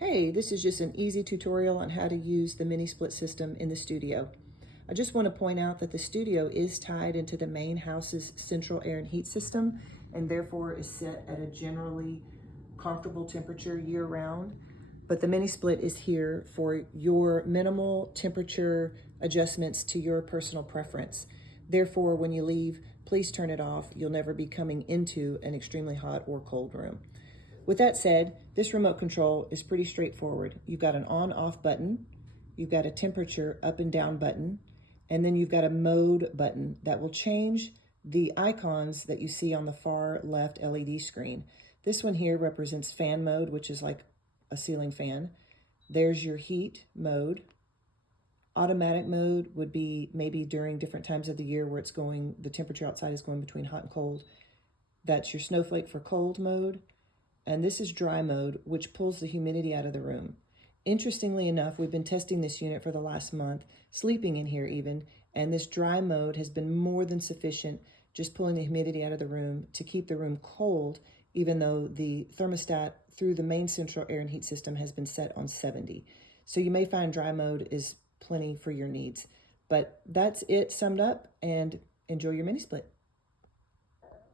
Hey, this is just an easy tutorial on how to use the mini split system in the studio. I just want to point out that the studio is tied into the main house's central air and heat system and therefore is set at a generally comfortable temperature year round. But the mini split is here for your minimal temperature adjustments to your personal preference. Therefore, when you leave, please turn it off. You'll never be coming into an extremely hot or cold room. With that said, this remote control is pretty straightforward. You've got an on-off button, you've got a temperature up and down button, and then you've got a mode button that will change the icons that you see on the far left LED screen. This one here represents fan mode, which is like a ceiling fan. There's your heat mode. Automatic mode would be maybe during different times of the year where the temperature outside is going between hot and cold. That's your snowflake for cold mode. And this is dry mode, which pulls the humidity out of the room. Interestingly enough, we've been testing this unit for the last month, sleeping in here even, and this dry mode has been more than sufficient, just pulling the humidity out of the room to keep the room cold, even though the thermostat through the main central air and heat system has been set on 70. So you may find dry mode is plenty for your needs. But that's it summed up, and enjoy your mini split.